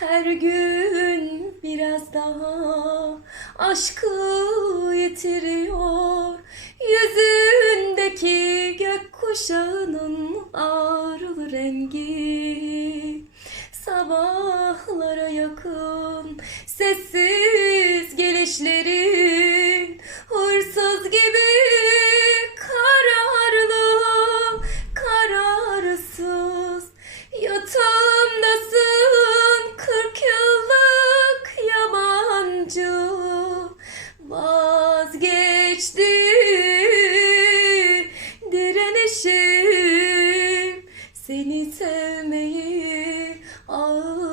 Her gün biraz daha aşkı yitiriyor. Yüzündeki gökkuşağının ağrılı rengi. Sabahlara yakın sessiz gelişlerin Hırsız gibi kararlı, kararsız Vazgeçti direnişim Seni sevmeyi ağır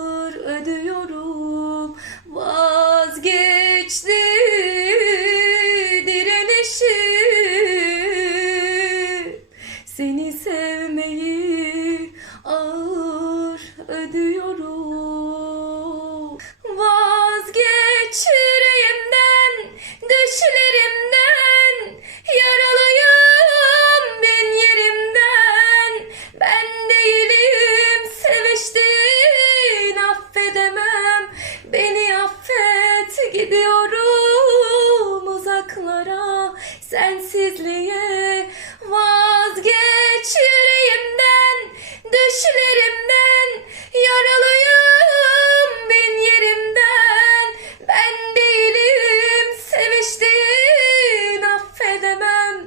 Gidiyorum uzaklara sensizliğe Vazgeç yüreğimden, düşlerimden Yaralıyım bin yerimden. Ben değilim seviştiğin affedemem.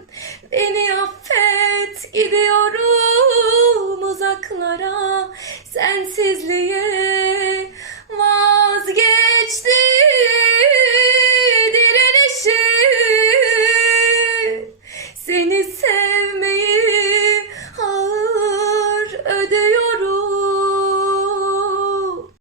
Beni affet gidiyorum uzaklara sensizliğe Say.